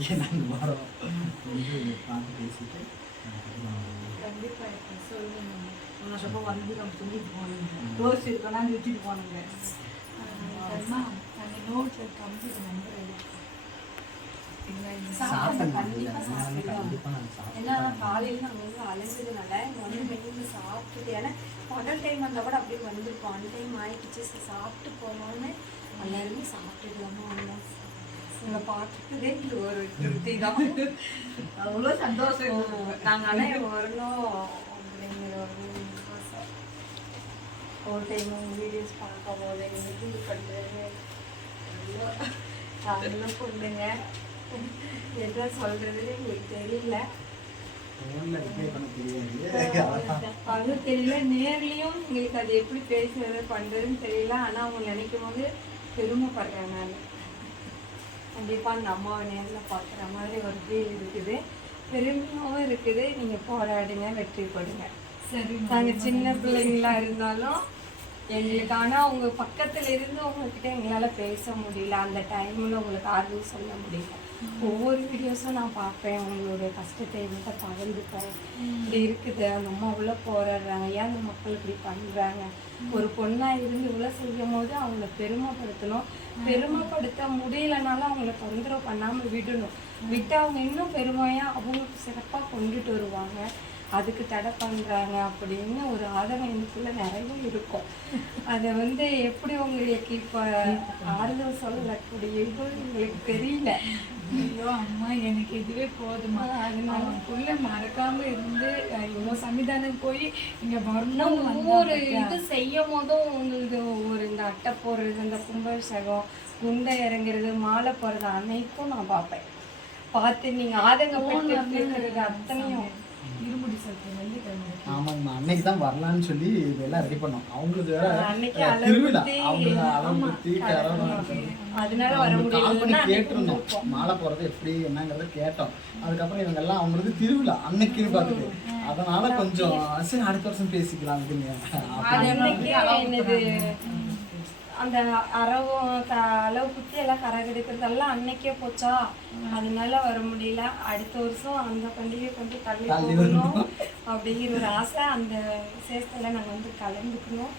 நாளைக்கு நாங்கள் வரோம் வந்து பார்த்து பேசிட்டு கண்டிப்பாக இப்போ சொல்லுங்க. உன்னை சொல்ல வந்து நம்ம சொல்லிட்டு போகணுங்க. தோசை இருக்கனா வச்சுட்டு போகணுங்க. அம்மா நாங்கள் நோட்டில் கம்ப்யூட்டர் நம்பர் ஏன்னா காலையில் நாங்கள் வந்து அலைஞ்சதுனால இங்கே வந்து மெனு சாப்பிட்டுட்டு, ஏன்னா பகல் டைம் வந்தால் கூட அப்படியே வந்திருக்கோம். அந்த டைம் ஆயிடுச்சு. சாப்பிட்டு போனோன்னு எல்லாருமே சாப்பிட்டுக்கலாமா வந்தோம். உங்களை பார்த்துட்டதே இது ஒரு திருப்தி தான். அவ்வளோ சந்தோஷம். நாங்கள் ஆனால் வரணும் அப்படிங்கிற ஒரு ஆசை. ஒரு டைம் வீடியோஸ் பார்க்கும் போது எங்களுக்கு இது பண்ணுறது நாங்களும் பொண்ணுங்க என்ன சொல்றதுன்னு எங்களுக்கு தெரியல. அது தெரியல, நேர்லயும் எங்களுக்கு அது எப்படி பேசுறது பண்றதுன்னு தெரியல. ஆனா அவங்க நினைக்கும் போது பெருமைப்படுறேன் நான். கண்டிப்பா அந்த அம்மாவை நேரில் பார்க்குற மாதிரி ஒரு ஃபீல் இருக்குது, பெருமையாகவும் இருக்குது. நீங்க போராடுங்க, வெற்றி கொடுங்க. சரி, நாங்க சின்ன பிள்ளைங்களா இருந்தாலும் எங்களுக்கு ஆனால் அவங்க பக்கத்துல இருந்து உங்ககிட்ட எங்களால் பேச முடியல. அந்த டைமில் உங்களுக்கு ஆறுதல் சொல்ல முடியல. ஒவ்வொரு வீடியோஸும் நான் பார்ப்பேன், உங்களோட கஷ்டத்தை என்கிட்ட பகிர்ந்துப்பேன். இப்படி இருக்குது, அந்த அம்மா உள்ள போராடுறாங்க, ஏன் அந்த மக்கள் இப்படி பண்ணுறாங்க. ஒரு பொண்ணாக இருந்து உள்ள செய்யும் போது அவங்கள பெருமைப்படுத்தணும். பெருமைப்படுத்த முடியலனாலும் அவங்கள தொந்தரவு பண்ணாமல் விடணும். விட்டு அவங்க இன்னும் பெருமையாக அவங்களுக்கு சிறப்பாக கொண்டுட்டு வருவாங்க. அதுக்கு தடை பண்ணுறாங்க அப்படின்னு ஒரு ஆதங்கம் எனக்குள்ள நிறைய இருக்கும். அதை வந்து எப்படி உங்களுக்கு இப்போ ஆறுதல் சொல்லக்கூடிய இது எங்களுக்கு தெரியல. ஐயோ அம்மா, எனக்கு இதுவே போதுமா. அதனால புள்ள மறக்காம இருந்து இவ்வளோ சன்னிதானம் போய் இங்க வரணும். ஒவ்வொரு இது செய்யும் போதும் உங்களுக்கு ஒரு இந்த அட்டை போடுறது, இந்த கும்பாபிஷேகம், குண்டை இறங்குறது, மாலை போடுறது அன்னைக்கும் நான் பார்ப்பேன். பார்த்து நீங்க ஆதங்கப்பட்டு அத்தனையும் இருமுடி சொல்றேன் வெள்ளிக்கிழமை. ஆமாங்கம்மா, அன்னைக்கு தான் வரலான்னு சொல்லி இதெல்லாம் ரெடி பண்ணோம். அவங்களுக்கு வேற திருவிழா, அதனால வர முடியல. கேட்டிருந்தோம் மாலை போறது எப்படி என்னங்கிறத கேட்டோம். அதுக்கப்புறம் இவங்க எல்லாம் அவங்களுக்கு திருவிழா அன்னைக்குன்னு பார்த்துட்டு, அதனால கொஞ்சம் சரி அடுத்த வருஷம் பேசிக்கலாம். அந்த அளவு குத்தி எல்லாம் கரை கிடைக்கிறதெல்லாம் அன்னைக்கே போச்சா, அதனால வர முடியல. அடுத்த வருஷம் அந்த பண்டிகை கொஞ்சம் தள்ளி போகணும் அப்படிங்கிற ஒரு ஆசை. அந்த விசேஷத்துல நாங்கள் வந்து கலந்துக்கணும்.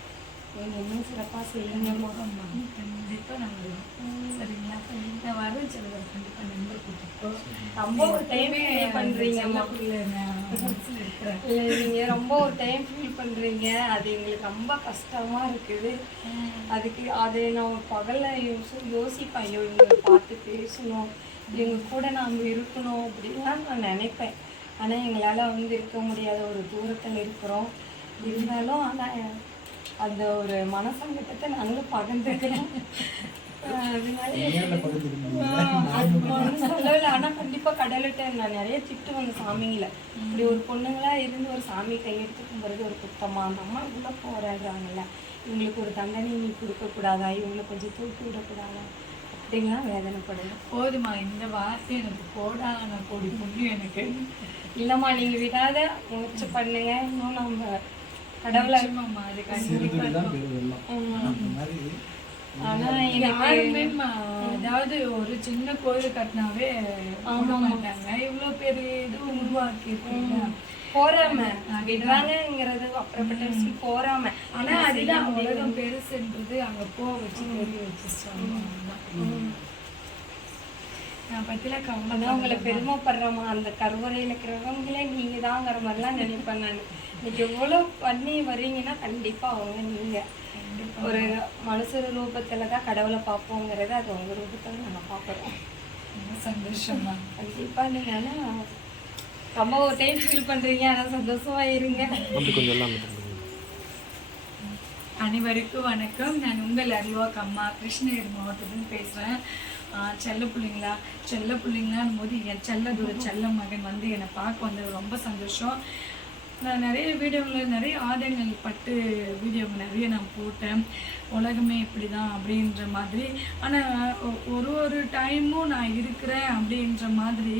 நீங்கள் இன்னும் சிறப்பாக செய்யுங்கம்மா. கண்டிப்பாக நாங்கள் சரிங்களா? நான் வரேன் சொல்லுவேன். கண்டிப்பாக நம்பர் கொடுத்துருக்கோம். ரொம்ப ஒரு டைம் ஃபீல் பண்ணுறீங்கம்மா. இல்லை, நீங்கள் ரொம்ப ஒரு டைம் ஃபீல் பண்ணுறீங்க. அது எங்களுக்கு ரொம்ப கஷ்டமாக இருக்குது. அதுக்கு அதை நான் பகலில் யோசிப்பேன். ஐயோ, இவங்க பார்த்து பேசணும், இவங்க கூட நாம் இருக்கணும் அப்படின்லாம் நான் நினைப்பேன். ஆனால் எங்களால் வந்து இருக்க முடியாத ஒரு தூரத்தில் இருக்கிறோம். இருந்தாலும் ஆனால் அந்த ஒரு மனசங்கட்டத்தை நாங்களும் பகிர்ந்துக்கிறோம். சொல்லல. ஆனா கண்டிப்பா கடலிட்ட நான் நிறைய திட்டு வந்த சாமிங்கள. இப்படி ஒரு பொண்ணுங்களா இருந்து ஒரு சாமி கையெடுத்து கும்பிடுறது ஒரு குத்தமா? அந்த அம்மா இவ்வளோ போராடுறாங்கல்ல, இவங்களுக்கு ஒரு தண்டனை நீ கொடுக்க கூடாதா, இவங்களை கொஞ்சம் தூக்கி விடக்கூடாதா அப்படிங்கலாம் வேதனைப்படுது. போதுமா, இந்த வார்த்தை எனக்கு போடான கோடி புண்ணியம் எனக்கு. இல்லம்மா, நீங்க விடாத முயற்சி பண்ணுங்க. இன்னும் நம்ம கடவுளை அது கண்டிப்பா. ஆனா யாருமே அதாவது ஒரு சின்ன கோயில் கட்டினாவே மாட்டாங்க. இவ்வளவு பெரிய இது உருவாக்கி போறாம விடுறாங்கிறது அப்புறப்பட்ட விஷயம். போறாம ஆனா அதுதான் உலகம் பெருசுன்றது அங்க வச்சு தெரிய வச்சிருச்சாங்க. நான் பத்தில கவலை உங்களை பெருமைப்படுறோமா. அந்த கருவறையில இருக்கிறவங்களே நீங்க தாங்கிற மாதிரிலாம் நினைப்பேன் நான். இன்னைக்கு எவ்வளவு பண்ணி வர்றீங்கன்னா கண்டிப்பா அவங்க நீங்க ஒரு மனுஷ ரூபத்துல தான் கடவுளை பார்ப்போங்கிறது, அது உங்க ரூபத்துல நாங்கள் பார்க்குறோம். சந்தோஷமா கண்டிப்பா. நீங்க ஆனா ரொம்ப ஒரு டைம் ஃபீல் பண்றீங்க, ஆனால் சந்தோஷமா இருங்க. அனைவருக்கும் வணக்கம். நான் உங்கள் அறிவாக்கு அம்மா கிருஷ்ணகிரி மாவட்டத்துலேருந்து பேசுகிறேன். செல்ல பிள்ளைங்களான் போது என் செல்ல மகன் வந்து என்னை பார்க்க வந்தது ரொம்ப சந்தோஷம். நான் நிறைய வீடியோவில் நிறைய ஆதங்கள் பட்டு வீடியோவில் நிறைய நான் போட்டேன். உலகமே இப்படி தான் அப்படின்ற மாதிரி. ஆனால் ஒரு டைமும் நான் இருக்கிறேன் அப்படின்ற மாதிரி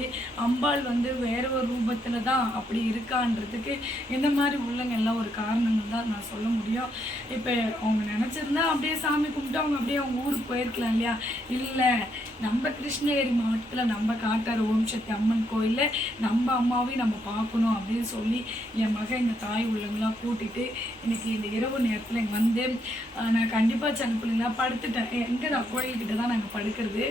அம்பாள் வந்து வேற ஒரு ரூபத்தில் தான் அப்படி இருக்கான்றதுக்கு இந்த மாதிரி உள்ளங்கள்லாம் ஒரு காரணங்கள் தான் நான் சொல்ல முடியும். இப்போ அவங்க நினச்சிருந்தா அப்படியே சாமி கும்பிட்டு அவங்க அப்படியே அவங்க ஊருக்கு போயிருக்கலாம் இல்லையா? இல்லை, நம்ம கிருஷ்ணகிரி மாவட்டத்தில் நம்ம காட்டாறு ஓம் சக்தி அம்மன் கோயிலில் நம்ம அம்மாவையும் நம்ம பார்க்கணும் அப்படின்னு சொல்லி என் மகன் எங்கள் தாய் உள்ளவங்களாம் கூட்டிகிட்டு இன்னைக்கு இந்த இரவு நேரத்தில் இங்கே வந்து நான் கண்டிப்பாக சின்ன பிள்ளைங்களாம் படுத்துட்டேன். எங்கே நான் கோயில்கிட்ட தான் நாங்கள் படுக்கிறது.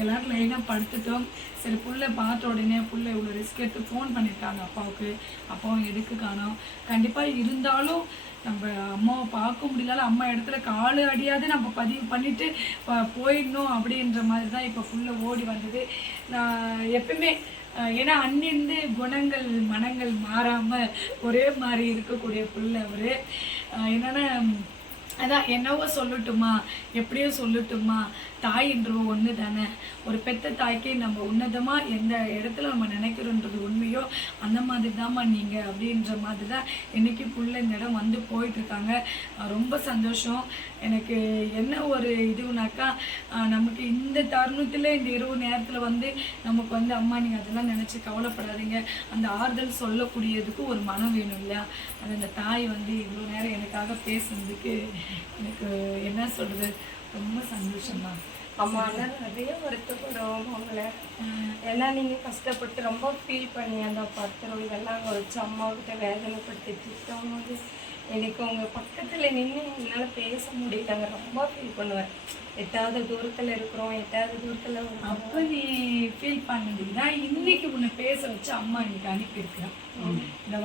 எல்லோரும் லைனாக படுத்துட்டோம். சரி, புள்ள பார்த்த உடனே புள்ள இவ்வளோ ரிஸ்க் எடுத்து ஃபோன் பண்ணியிருக்காங்க அப்பாவுக்கு. அப்பாவும் எடுக்க காணோம். கண்டிப்பாக இருந்தாலும் நம்ம அம்மாவை பார்க்க முடியல, அம்மா இடத்துல காலு அடியாவது நம்ம பதிவு பண்ணிவிட்டு போயிடணும் அப்படின்ற மாதிரி தான் இப்போ ஃபுல்லாக ஓடி வந்தது. நான் எப்பவுமே ஏன்னா அன்னிருந்து குணங்கள் மனங்கள் மாறாமல் ஒரே மாதிரி இருக்கக்கூடிய பிள்ளை அவர். என்னென்னா அதான் என்னவோ சொல்லட்டுமா, எப்படியோ சொல்லட்டுமா, தாயின்றவோ ஒன்று தானே. ஒரு பெத்த தாய்க்கு நம்ம உன்னதமாக எந்த இடத்துல நம்ம நினைக்கிறோன்றது உண்மையோ அந்த மாதிரி தான்மா நீங்கள் அப்படின்ற மாதிரி தான் இன்றைக்கி புள்ள இந்த இடம் வந்து போயிட்டுருக்காங்க. ரொம்ப சந்தோஷம். எனக்கு என்ன ஒரு இதுனாக்கா, நமக்கு இந்த தருணத்தில் இந்த இரவு நேரத்தில் வந்து நமக்கு வந்து அம்மா நீங்கள் அதெல்லாம் நினச்சி கவலைப்படாதீங்க, அந்த ஆறுதல் சொல்லக்கூடியதுக்கு ஒரு மனம் வேணும் இல்லையா? அது அந்த தாய் வந்து இவ்வளோ நேரம் எனக்காக பேசுனதுக்கு எனக்கு என்ன சொல்கிறது, ரொம்ப சந்தோஷம்தான். அம்மா அண்ணன் நிறைய வருத்தப்படுவோம் அவங்கள. ஏன்னா நீங்கள் கஷ்டப்பட்டு ரொம்ப ஃபீல் பண்ணி அந்த பத்திரம் இதெல்லாம் அங்கே வச்சு அம்மாக்கிட்ட வேதனைப்பட்டு திட்டம் போது எனக்கு உங்கள் பக்கத்தில் நின்று என்னால் பேச முடியலங்க. ரொம்ப ஃபீல் பண்ணுவேன். எட்டாவது தூரத்தில் இருக்கிறோம், எட்டாவது தூரத்தில். அப்போ நீ ஃபீல் பண்ணதுன்னா இன்னைக்கு உன்னை பேச வச்சு அம்மா இன்னைக்கு அனுப்பியிருக்கிறேன். இந்த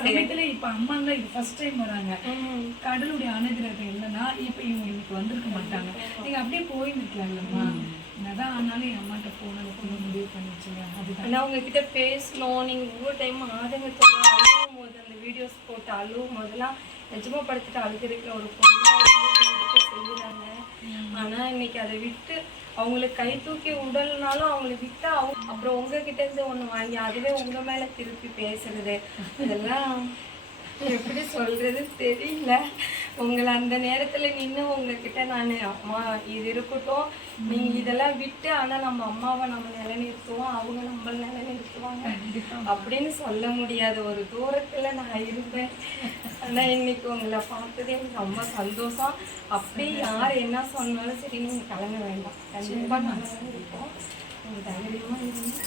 சமயத்துல இப்ப அம்மாங்க இது ஃபர்ஸ்ட் டைம் வராங்க. கடவுளுடைய அனுகிரகம் இல்லைன்னா இப்ப இவங்க இன்னைக்கு வந்திருக்க மாட்டாங்க. நீங்க அப்படியே போயிருக்கலாம் இல்லம்மா. என்னதான் ஆனாலும் என் அம்மாட்ட போன முடிவு பண்ணிச்சுங்க. அதுதான் நான் உங்ககிட்ட பேசணும். நீங்க ஒவ்வொரு டைம் ஆதங்கத்தோட அழுவும் போது அந்த வீடியோஸ் போட்டு அழுவும் போதெல்லாம் நிஜமா படுத்துட்டு அழுதுருக்கிற ஒரு பொண்ணு செய்யறாங்க. ஆனா இன்னைக்கு அதை விட்டு அவங்களுக்கு கை தூக்கி உடல்னாலும் அவங்களை விட்டா அப்புறம் உங்ககிட்ட இருந்து ஒண்ணு வாங்கி அதுவே உங்க மேல திருப்பி பேசுறது, இதெல்லாம் எப்படி சொல்றது தெரியல. உங்களை அந்த நேரத்துல நின்று உங்ககிட்ட நான் அம்மா இது இருக்கட்டும், நீங்க இதெல்லாம் விட்டு ஆனா நம்ம அம்மாவை நம்ம நிலைநிறுத்துவோம், அவங்க நம்மள நிலைநிறுத்துவாங்க அப்படின்னு சொல்ல முடியாத ஒரு தூரத்துல நான் இருந்தேன். ஆனா இன்னைக்கு உங்களை பார்த்ததே எனக்கு ரொம்ப சந்தோஷம். அப்படி யார் என்ன சொன்னாலும் சரி, நீங்க கலங்க வேண்டாம், கண்டிப்பா நாங்கள் இருப்போம். நீங்க தைரியமா இருங்க.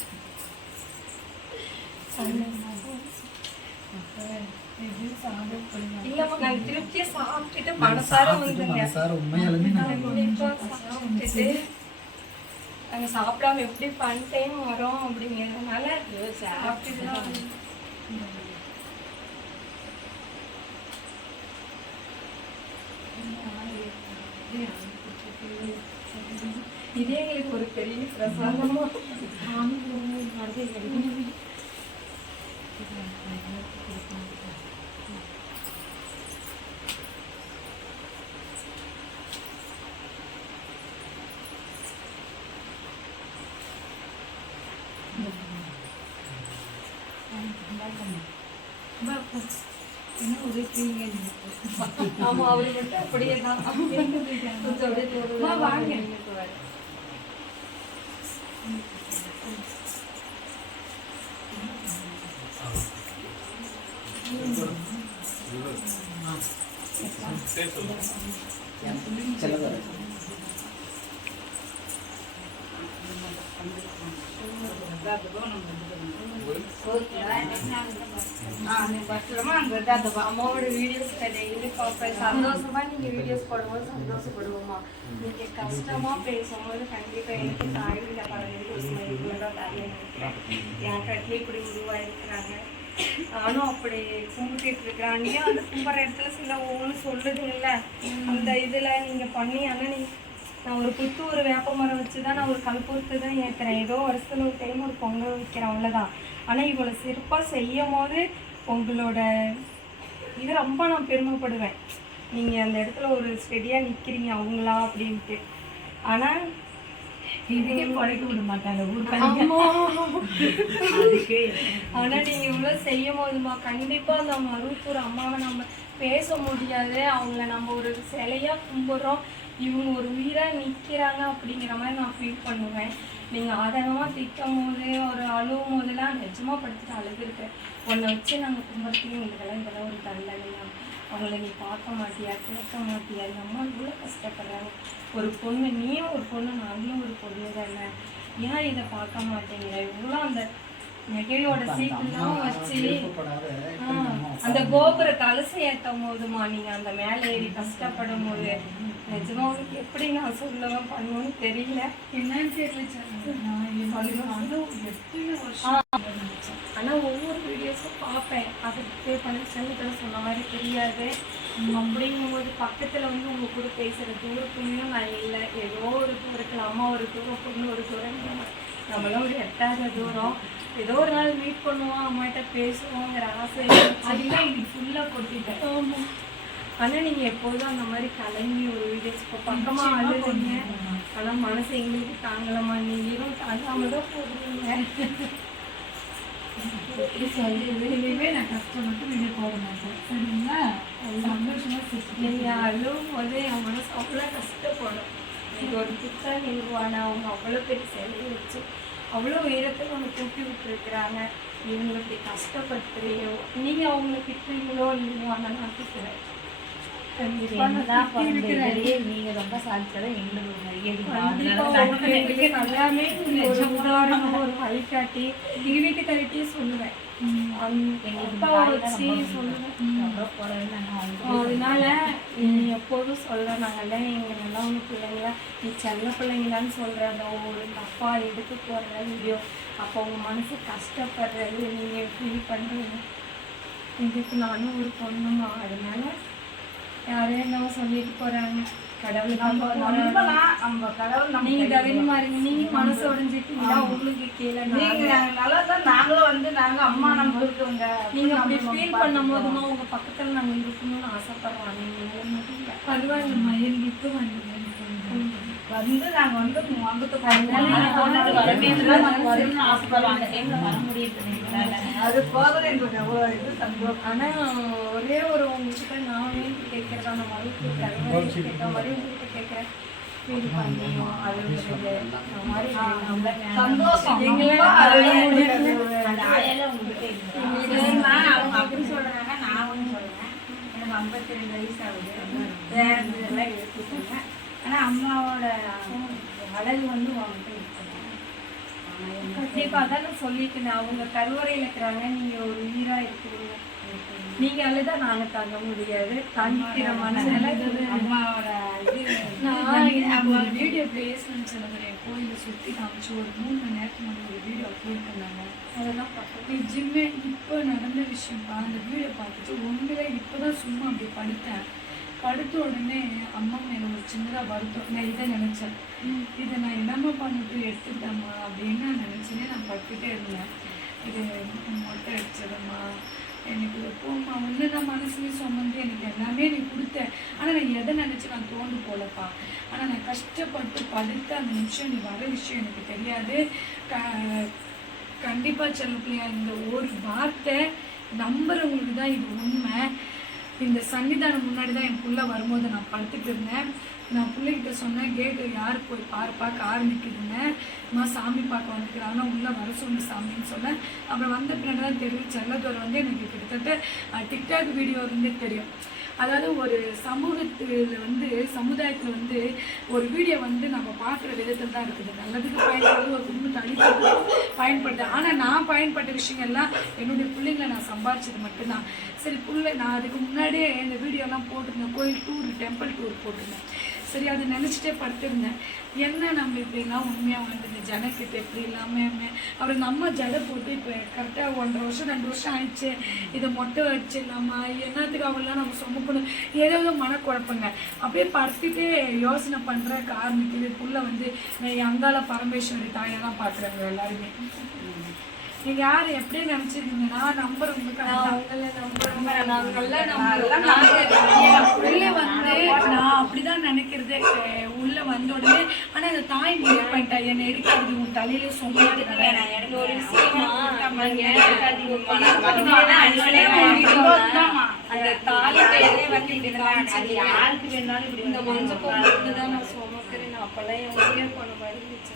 இல்லம்மா, நாங்க திருப்தியா சாப்பிட்டுட்டு மனசார வந்துங்க. நாங்க சாப்பிடாம எப்படி ஃபன் டைம் வரோம் அப்படிங்கிறதுனால சாப்பிட்டுதான். இதே எங்களுக்கு ஒரு பெரிய பிரசாதமா. ஆமா, அவரு மட்டும் அப்படியே தான் வாங்க. அம்மாவோட வீடியோஸ் டெய்லி பார்ப்பேன். சந்தோஷமா நீங்க வீடியோஸ் போடும்போது சந்தோஷப்படுவோமா. நீங்க கஷ்டமா பேசும்போது கண்டிப்பா எனக்கு தாயில என் கட்லி இப்படி உருவாயிருக்கிறாங்க. நானும் அப்படி கும்பிட்டுட்டு இருக்கிறேன். அங்கேயே வந்து கும்பிட்ற இடத்துல சில ஒவ்வொன்று சொல்லுதுங்கல்ல, அந்த இதுல நீங்க பண்ணி. ஆனா நீங்க நான் ஒரு புத்து ஒரு வேப்ப மரம் வச்சு தான் நான் ஒரு கல்பூரத்து தான் ஏற்றுறேன். ஏதோ வருஷத்துல ஒரு டைம் ஒரு பொங்கல் வைக்கிறேன், அவ்வளோதான். ஆனால் இவ்வளோ சிறப்பாக செய்யும் போது உங்களோட இது ரொம்ப நான் பெருமைப்படுவேன். நீங்கள் அந்த இடத்துல ஒரு ஸ்டெடியாக நிற்கிறீங்க அவங்களா அப்படின்ட்டு. ஆனால் இதுக்கே பழைக்க விட மாட்டாங்க ஊர் அதுக்கு. ஆனா நீங்க இவ்வளவு செய்யும் போதுமா கண்டிப்பா அந்த மருவத்தூர் அம்மாவை நம்ம பேச முடியாது. அவங்கள நம்ம ஒரு சிலையா கும்பிடுறோம், இவங்க ஒரு உயிரா நிக்கிறாங்க அப்படிங்கிற மாதிரி நான் ஃபீல் பண்ணுவேன். நீங்க ஆதங்கமா திட்டும் போது ஒரு அழுவும் போதெல்லாம் நிஜமா படுத்துட்டு அழுதுருக்கேன். உன்னை வச்சு நாங்க கும்பிடுறதுக்கு இதெல்லாம் ஒரு தண்டனையா, அவங்கள நீ பார்க்க மாட்டியா கேட்க மாட்டியா, இந்த அம்மா இவ்வளோ கஷ்டப்படுறாங்க. ஒரு பொண்ணு, நீயும் ஒரு பொண்ணு, நாங்களும் ஒரு பொண்ணு தானே, ஏன் இதை பார்க்க மாட்டேங்கிற? இவ்வளோ அந்த நெகையோட சீட்டெல்லாம் வச்சு அந்த கோபுர கலசை ஏற்றும் போதுமா நீங்க அந்த மேலே ஏறி கஷ்டப்படும் போது நிஜமா உனக்கு எப்படி நான் சொல்லவும் பண்ணுவோன்னு தெரியல. என்னன்னு தெரியல. ஆனா ஒவ்வொரு வீடியோஸும் பார்ப்பேன். அது பே பண்ணி சென்னிட்ட சொன்ன மாதிரி தெரியாது. அப்படிங்கும்போது பக்கத்துல வந்து உங்க கூட பேசுற தூரத்துலையும் நான் இல்லை. ஏதோ ஒரு தூரத்துல அம்மா ஒரு தூரம், பொண்ணு ஒரு தூரம், நம்மளும் ஒரு எட்டாத தூரம். ஏதோ ஒரு நாள் மீட் பண்ணுவோம், அம்மாட்ட பேசுவோங்கிற ஆசை அதெல்லாம் இது ஃபுல்லாக கொடுத்துட்டேன். ஆனா நீங்க எப்போதும் அந்த மாதிரி கலங்கி ஒரு வீடியோஸ் பக்கமா அழுதுங்க. ஆனா மனசு எங்களுக்கு தாங்கலாமா, நீங்களும் தாங்காம தான் போடுறீங்க. இனிமே நான் கஷ்டப்பட்டு வீடியோ போட மாட்டேன் சரிங்களா? சந்தோஷமா நீங்க அழுவும் போது என் மனசு அவ்வளோ கஷ்டப்படும். நீங்க ஒரு புத்தா நிறுவானா அவங்க அவ்வளோ பெரிய சேவையை வச்சு அவ்வளோ உயரத்தில் அவங்க கூட்டி விட்டுருக்குறாங்க. இவங்களை இப்படி கஷ்டப்படுத்துறியோ, நீங்க அவங்களை திட்டுறீங்களோ இல்லையோ, ஆனால் நான் திட்டுறேன். நீங்க ரொம்ப சாதிச்சாதான் எங்களுக்கு எல்லாமே ஒரு வழிகாட்டி எங்க வீட்டுக்காரிட்டையே சொல்லுவேன். அதனால நீ எப்போதும் சொல்ற நாங்கள்ல எங்க நல்லா ஒன்று பிள்ளைங்களா, நீ செல்ல பிள்ளைங்களான்னு சொல்ற அந்த ஒரு அப்பா எடுத்து போடுற வீடியோ, அப்போ உங்க மனசு கஷ்டப்படுறது நீங்க ஃபீல் பண்றீங்க. இதுக்கு நானும் ஒரு பொண்ணுமா, அதனால யாரும் என்னவோ சொல்லிட்டு போறாங்க. கடவுளுக்கு நீங்க தைரியமா இருங்க. நீங்க மனசு உடைஞ்சிட்டீங்களா உங்களுக்கு கீழே நாங்களும் வந்து நாங்க அம்மா நம்ம இருக்கவங்க நீங்க அப்படி ஃபீல் பண்ணும் போதுமா உங்க பக்கத்துல நாங்க இருக்கணும்னு ஆசைப்படுறோம். நீங்க முடியல. பரவாயில்லம்மா, எனக்கு இப்போ வந்து நாங்க வந்து அங்குட்டு ஆசைப்படுவாங்க வர முடியுது. அது போதும் எங்களுக்கு எவ்வளோ இது சந்தோஷம். ஆனா ஒரே ஒரு உங்ககிட்ட நான் வேண்டி கேட்கறதா, அந்த மறுப்பு கேட்க மாதிரி உங்ககிட்ட கேட்கறேன். ஃபீல் பண்ணி அழுகுறது அந்த மாதிரி சந்தோஷம் அவங்க அப்படி சொல்றாங்க. நான் ஒன்று சொல்றேன், எனக்கு 52 வயசு ஆகுது. வேற இதெல்லாம் எடுத்துக்கோங்க. ஆனா அம்மாவோட அழகு வந்து வாங்கிட்டு கண்டிப்பா தான் நான் சொல்லிட்டேன். அவங்க கருவறையில இருக்கிறாங்க, நீங்க ஒரு உயிரா இருக்கிறீங்க. நீங்க அழுதா நாங்க தாங்க முடியாது. தாங்கிக்கிற மனசுல அம்மாவோட ஒரு வீடியோ பேசணும்னு சொல்லுங்க. கோயிலை சுற்றி காமிச்சு ஒரு 3 மணி நேரத்துக்கு முன்னாடி ஒரு வீடியோ அப்லோட் பண்ணாங்க. அதெல்லாம் பார்த்தோம். நிஜமே இப்போ நடந்த விஷயம்ப்பா. அந்த வீடியோ பார்த்துட்டு ஒன்றுமே இப்போதான் சும்மா அப்படி படுத்தேன். படுத்த உடனே அம்மா மேலே ஒரு சின்னதாக வருத்தம். நான் இதை நினச்சேன், இதை நான் என்னம்மா பண்ணிட்டு எடுத்துட்டேம்மா அப்படின்னு நான் நினச்சேனே. நான் படுத்துட்டே இருந்தேன். இது மொட்டை அடிச்சதம்மா, எனக்கு எப்போம்மா ஒன்று நான் மனசுலேயும் சுமந்து எனக்கு எல்லாமே நீ கொடுத்தேன். ஆனால் நான் எதை நினச்சி நான் தோண்டு போலப்பா. ஆனால் நான் கஷ்டப்பட்டு படுத்த அந்த நிமிஷம் நீ வர விஷயம் எனக்கு தெரியாது. கண்டிப்பாக செல்ல பிள்ளையா, இந்த ஒரு வார்த்தை நம்புறவங்களுக்கு தான் இது உண்மை. இந்த சன்னிதானம் முன்னாடி தான் என் பிள்ளை வரும்போது நான் படுத்துட்டு இருந்தேன். நான் பிள்ளைகிட்ட சொன்னேன், கேட்டு யார் போய் பார்க்க ஆரம்பிக்குதுங்க, சாமி பார்க்க வந்துக்கிறாங்க, உள்ளே வர சொல்லு சாமின்னு சொன்னேன். அப்புறம் வந்த பின்னாடி தான் தெரியும், செல்லத்தோர் வந்து எனக்கு கிட்டத்தட்ட டிக்டாக் வீடியோ இருந்தே தெரியும். அதாவது ஒரு சமுதாயத்தில் வந்து ஒரு வீடியோ வந்து நம்ம பார்க்குற விதத்தில் தான் இருக்குது. நல்லதுக்கு பயன்படுது, ஒரு குடும்பத்தை அழிப்பதுக்கு பயன்படுது. ஆனால் நான் பயன்பட்ட விஷயங்கள்லாம் என்னுடைய பிள்ளைங்களை நான் சம்பாரிச்சது மட்டும்தான். சரி நான் அதுக்கு முன்னாடியே இந்த வீடியோலாம் போட்டிருந்தேன், கோயில் டூர், டெம்பிள் டூர் போட்டிருந்தேன். சரி அதை நினச்சிட்டே படுத்திருந்தேன், என்ன நம்ம இப்படிலாம் உண்மையாக வாழ்ந்துட்டு ஜனக்கிட்ட எப்படி இல்லாமல். அப்புறம் நம்ம ஜடை போட்டு இப்போ கரெக்டாக 1.5 வருஷம் 2 வருஷம் ஆயிடுச்சு, இதை மொட்டை வச்சிடலாமா, என்னத்துக்கு அவெல்லாம் நம்ம சுமக்கணும், ஏதோ மனக்குழப்பங்க. அப்படியே படுத்திட்டு யோசனை பண்ணுற காரணத்துக்கு புள்ள வந்து அங்காள பரமேஸ்வரி தாயெல்லாம் பார்க்குறாங்க எல்லாருமே. நீங்கள் யார் எப்படி நினச்சிருக்கீங்க? நான் நம்புறவங்களுக்கு அவங்கள நம்புறவங்க நாங்கெல்லாம் என் உள்ள வந்து நான் அப்படிதான் நினைக்கிறதே. உள்ள வந்த உடனே ஆனா அந்த தாய் முடிவு பண்ணிட்டா என்னை எடுக்காது உன் தலையிலே சொல்லிட்டு ஒரு விஷயமா அந்த தாலி யாருக்கு வேணாலும் இப்படி இந்த மஞ்சள் பொண்ணு தான் நான் சுமக்கிறேன். நான் அப்பெல்லாம் என் உயிர் பண்ண வருந்துச்சு.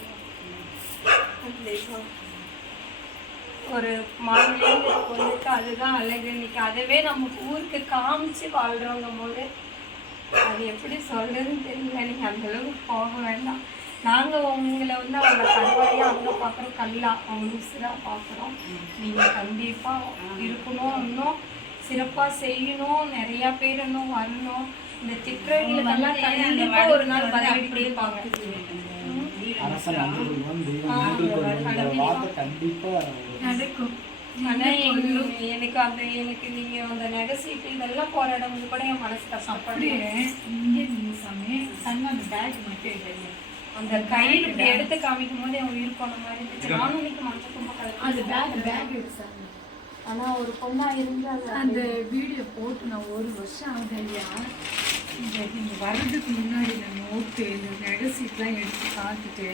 ஒரு மாநில பொண்ணுக்கு அதுதான் அழகு. இன்னைக்கு அதவே நம்ம ஊருக்கு காமிச்சு வாழ்றவங்க போது அது எப்படி சொல்றதுன்னு தெரியல. நீங்க அந்த அளவுக்கு போக வேண்டாம். நாங்க உங்களை வந்து அவங்க கருவறையா அங்க பாக்குறோம், கல்லா அவங்க உசுரா பாக்குறோம். நீங்க கண்டிப்பா இருக்கணும், இன்னும் சிறப்பா செய்யணும், நிறைய பேர் இன்னும் வரணும். இந்த சிற்றவங்களுக்கெல்லாம் கண்டிப்பா ஒரு நாள் பதிலடி இருப்பாங்க. அரசன் அன்று கொள்வன், தெய்வம் மூன்று கொள்வன்ங்கிற வார்த்தை கண்டிப்பா நடக்கும். ஆனா எனக்கு நீங்க அந்த நெகசிட்டி இதெல்லாம் போராடும் கூட என் மனசு கஷ்டப்படுது. இங்கே நீங்க சாமி தங்க அந்த பேக் மட்டும் எடுங்க. அந்த கையில் இப்படி எடுத்து காமிக்கும் போது என் உயிர் போன மாதிரி இருந்துச்சு. நானும் இன்னைக்கு மஞ்சள் கும்ப அந்த பேக் எடுத்தாங்க. ஆனா ஒரு பொண்ணா இருந்தாங்க. அந்த வீடியோ போட்டு நான் 1 வருஷம் ஆகுது இல்லையா. இந்த நீங்கள் வர்றதுக்கு முன்னாடி நான் நோட்டு இந்த நகை சீட்லாம் எடுத்து பார்த்துட்டு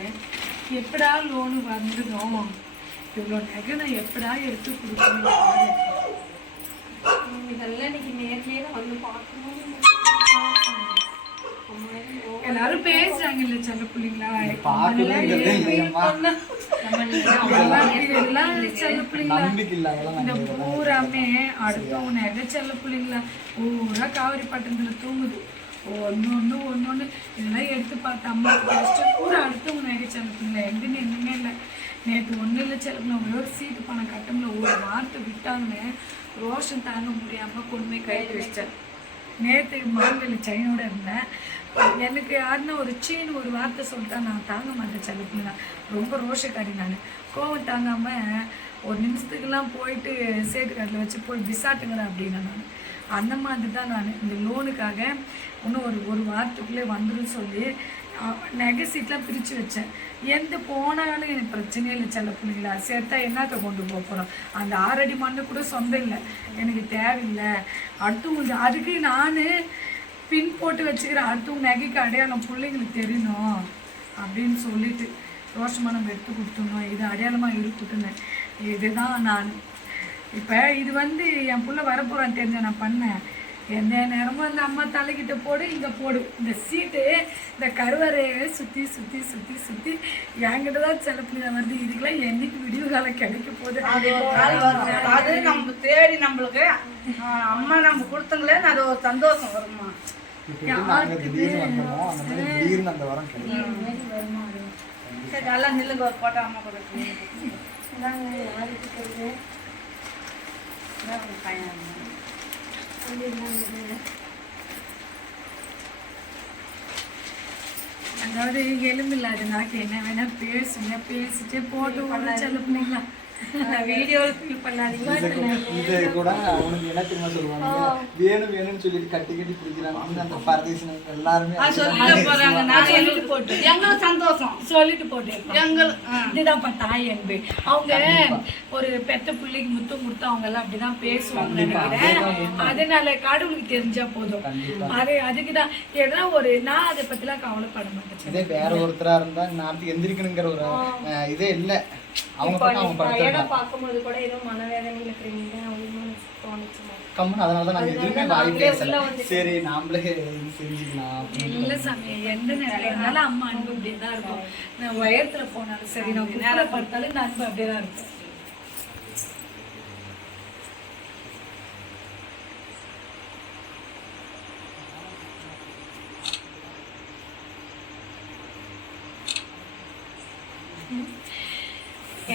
எப்படா லோனு வந்துடும், இவ்வளோ நகை நான் எப்படா எடுத்து கொடுக்கணும். இதெல்லாம் இன்னைக்கு நேர்லயே வந்து பார்க்கணும். எல்லாரும் பேசுறாங்க இல்ல சில பிள்ளைங்களா, இந்த பூராமே அடுத்தவங்க நகை செல்ல பிள்ளைங்களா பூரா காவிரி பட்டணத்துல தூங்குது. ஒன்னொன்னு இதெல்லாம் எடுத்து பார்த்து அம்மா பூரா அடுத்தவங்க நகை செல்ல பிள்ளைங்களா எங்கன்னு என்னமே இல்லை. நேற்று ஒன்றும் இல்லை செல்ல ஒரு சீட்டு பணம் கட்டம்ல ஒரு வார்த்தை விட்டாங்கன்னு ரோஷன் தாங்க முடியாம கொண்டு கைட்டு வச்சிட்டேன். நேற்று மாங்கல்ல செயினோட இருந்தேன். எனக்கு யாருன்னா ஒரு சீனு ஒரு வார்த்தை சொல்லிட்டா நான் தாங்க மாட்டேன் செல்லப்பிள்ளைங்க. ரொம்ப ரோஷக்காரி நான். கோவம் தாங்காமல் ஒரு நிமிஷத்துக்கெல்லாம் போயிட்டு சேட்டுக்காட்டில் வச்சு போய் விசாட்டுங்கிறேன் அப்படின்னா நான் அந்த மாதிரி தான் நான் இந்த லோனுக்காக இன்னும் ஒரு வாரத்துக்குள்ளே வந்துடும் சொல்லி நகை சீட்லாம் பிரித்து வச்சேன். எந்த போனாலும் எனக்கு பிரச்சனையே இல்லை செல்ல பிள்ளைங்களா. சேர்த்தா என்னத்தை கொண்டு போக போகிறோம். அந்த 6 அடி மண்ணு கூட சொந்தம் இல்லை, எனக்கு தேவையில்லை. அடுத்தவங்க அதுக்கு நான் பின் போட்டு வச்சுக்கிறேன். அடுத்தவங்க நகைக்கு அடையாளம் பிள்ளைங்களுக்கு தெரியணும் அப்படின்னு சொல்லிட்டு ரோஷமாக நம்ம எடுத்து கொடுத்துடணும், இது அடையாளமாக இருக்கட்டுன்னு. இதுதான் நான் இப்போ இது வந்து என் பிள்ளை வரப்போகிறான்னு தெரிஞ்ச நான் பண்ணேன். எந்த நேரமும் அந்த அம்மா தலைக்கிட்ட போடு இங்கே போடு இந்த சீட்டு இந்த கருவறையை சுற்றி சுற்றி சுற்றி சுற்றி என்கிட்ட தான் செலப்பிள்ளை வருது. இதுக்கெல்லாம் என்னைக்கு விடிவு காலம் கிடைக்க போகுது. அது நம்ம தேடி நம்மளுக்கு அம்மா நம்ம கொடுத்தங்களே அது ஒரு சந்தோஷம் வருமா. சரி நல்லா நில்லுங்க ஒரு போட்டோ அம்மா கூட பையன். அதாவது எலும்பில்லாத நாக்கு என்ன வேணா பேசுங்க, பேசிட்டு போட்டு ஒன்று செல்ல பிள்ளைங்களா வீடியோவில் ஃபீல் பண்ணாதீங்க. இது கூட அவனுக்கு என்ன தெரியுமா சொல்லுவாங்க, வேணும் வேணும்னு சொல்லிட்டு கட்டி கட்டி பிடிக்கிறாங்க. அந்த பரதேசம் எல்லாருமே எங்களுக்கு சந்தோஷம் சொல்லிட்டு போட்டு இதுதான்ப்பா தாய் அன்பு. அவங்க ஒரு பெத்த பிள்ளைக்கு முத்தம் கொடுத்து அவங்க எல்லாம் அப்படிதான் பேசுவாங்க நினைக்கிறேன். அதனால கடவுளுக்கு தெரிஞ்சா போதும். அதுக்குதான் ஏன்னா நான் அதை பத்திலாம் கவலைப்பட மாட்டேன். இதே வேற ஒருத்தரா இருந்தா நாட்டுக்கு எந்திரிக்கணுங்கிற ஒரு இதே இல்லை. அவங்க பார்க்கும்போது கூட ஏதோ மனவேதனையில இருக்கிறீங்க தோணுச்சு. அதனாலதான் நாங்க எதுவுமே வாய் பேசல. சரி நாமளே செஞ்சுக்கலாம். இல்ல சாமி, எந்த நேரம் இருந்தாலும் அம்மா அன்பு அப்படியே தான் இருக்கும். நான் உயரத்துல போனாலும் சரி, நான் நேரம் பார்த்தாலும் இந்த அன்பு அப்படியே தான் இருக்கும்.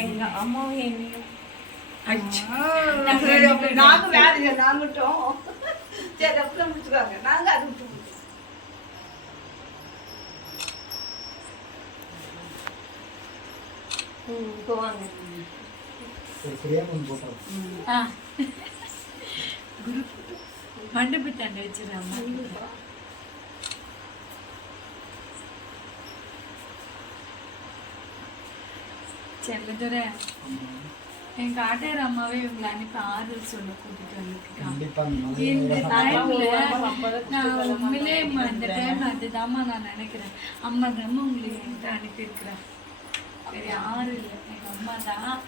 எங்க அம்மாவும் என்னையும் நாங்க வேற நாங்கட்டும் சரி அப்படியே முடிச்சுக்காங்க. நாங்க அது விட்டு போவாங்க. குரு மண்டபத்தாண்ட வச்சிருக்காங்க. செல்லதுரை என் காட்டையர் அம்மாவே இவங்களை அனுப்பி ஆறுதல் சொல்ல கூட்டிட்டு வந்துருக்காங்க. கண்டிப்பா இந்த டைம்ல நான் உண்மையிலே இந்த டைம்ல அதுதாம்மா நான் நினைக்கிறேன். அம்மா தாம்மா உங்களை என்கிட்ட அனுப்பியிருக்கிறேன். வேற யாரும் இல்லை, எங்க அம்மா தான்.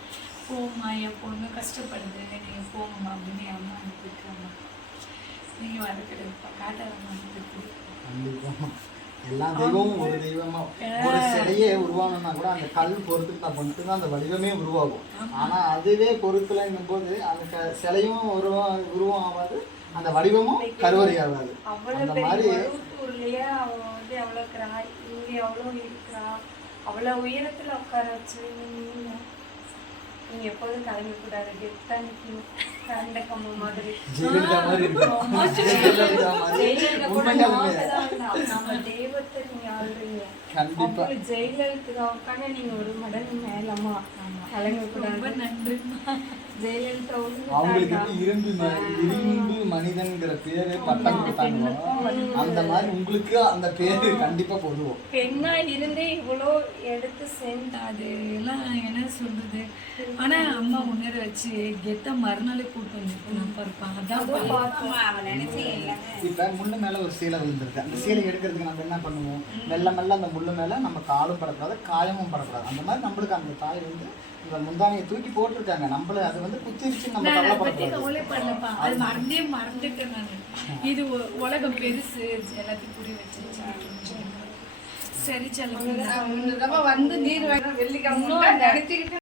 போம்மா, என் பொண்ணு கஷ்டப்படுது, நீங்க போங்கம்மா அப்படின்னு என் அம்மா அனுப்பியிருக்காங்க. நீங்க வரக்கிட்டப்பா காட்டையர் அம்மா அனுப்பியிருக்கீங்க. கண்டிப்பா எல்லா தெய்வமும் ஒரு தெய்வமா ஒரு சிலையே உருவாகணும்னா கூட அந்த கல் பொறுத்துட்டு நான் பண்ணிட்டு தான் அந்த வடிவமே உருவாகும். ஆனா அதுவே பொறுக்கலைங்கும் போது அந்த சிலையும் உருவம் ஆகாது, அந்த வடிவமும் கருவறை ஆகாது. அந்த மாதிரி ஊர்லயே அவ வந்து எவ்வளவு இருக்கிறா, இங்க எவ்வளவு இருக்கிறா, அவ்வளவு உயரத்துல உட்கார வச்சு நீங்க எப்போதும் கிளம்பி கூடாது, கெத்தா நிக்கணும். கரண்ட கம்ம மாதிரி ஜெயலலிதா மாதிரி இருக்கும். ஜெயலலிதா மாதிரி உண்மையாலுமே நம்ம தெய்வத்தை நீங்க ஆள்றீங்க. கண்டிப்பா ஜெயலலிதா உட்காந்து நீங்க ஒரு மடங்கு மேலமா கிளம்ப கூடாது. ரொம்ப நன்றிம்மா. ஜெயலலிதா அவங்களுக்கு எப்படி இரும்பு மனிதன்கிற பேரு பட்டம் கொடுத்தாங்களோ அந்த மாதிரி உங்களுக்கு அந்த பேரு கண்டிப்பா பொதுவோம். பெண்ணா இருந்தே இவ்வளோ எடுத்து செஞ்சு அது எல்லாம் என்ன சொல்றது. ஆனா அம்மா உணர வச்சு கெத்த மறுநாளே கூட்டு வந்துருக்கேன் பார்ப்பேன். அதான் அவன் நினைச்சே எல்லாமே இப்ப முள்ளு மேல ஒரு சீலை விழுந்திருக்கு. அந்த சீலை எடுக்கிறதுக்கு நம்ம என்ன பண்ணுவோம், மெல்ல மெல்ல அந்த முள்ளு மேல நம்ம காலும் படக்கூடாது, காயமும் படக்கூடாது. அந்த மாதிரி நம்மளுக்கு அந்த தாய் வந்து இந்த முந்தானையை தூக்கி போட்டிருக்காங்க. நம்மள அது வந்து குத்திருச்சு, நம்ம பத்தி கவலைப்படக்கூடாது. கவலைப்படலப்பா. அது மறந்துட்டேன் நான். இது உலகம் பெருசு, எல்லாத்தையும் புரிய வச்சிருச்சு. சரி, செல்லம் வந்து நீர் வெள்ளிக்கிழமை நினைச்சுக்கிட்டு